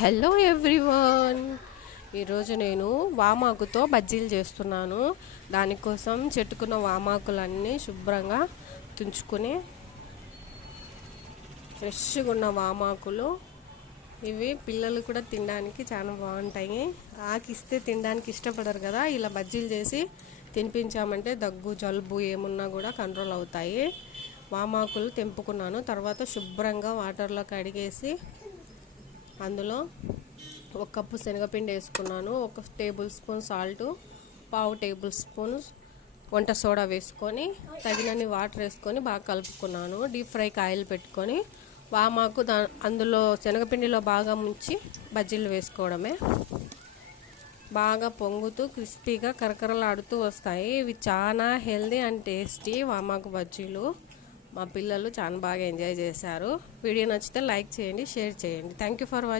Hello everyone. ఈరోజు నేను వామాకుతో బజ్జీలు చేస్తున్నాను. దానికోసం చెట్టుకున్న వామాకులన్నీ శుభ్రంగా తుంచుకొని, ఫ్రెష్గా ఉన్న వామాకులు ఇవి పిల్లలు కూడా తినడానికి చాలా బాగుంటాయి. ఆకిస్తే తినడానికి ఇష్టపడరు కదా, ఇలా బజ్జీలు చేసి తినిపించామంటే దగ్గు జలుబు ఏమున్నా కూడా కంట్రోల్ అవుతాయి. వామాకులు తెంపుకున్నాను. తర్వాత శుభ్రంగా వాటర్లో కడిగేసి అందులో 1 కప్పు శనగపిండి వేసుకున్నాను. 1 table spoon salt, 1/2 table spoon వంట సోడా వేసుకొని తగినన్ని వాటర్ వేసుకొని బాగా కలుపుకున్నాను. డీప్ ఫ్రైకి ఆయిల్ పెట్టుకొని వామాకు అందులో శనగపిండిలో బాగా ముంచి బజ్జీలు వేసుకోవడమే. బాగా పొంగుతూ క్రిస్పీగా కరకరలాడుతూ వస్తాయి. ఇవి చాలా హెల్దీ అండ్ టేస్టీ వామాకు బజ్జీలు. మా పిల్లలు చాలా బాగా ఎంజాయ్ చేశారు. వీడియో నచ్చితే లైక్ చేయండి, షేర్ చేయండి. Thank you for watching.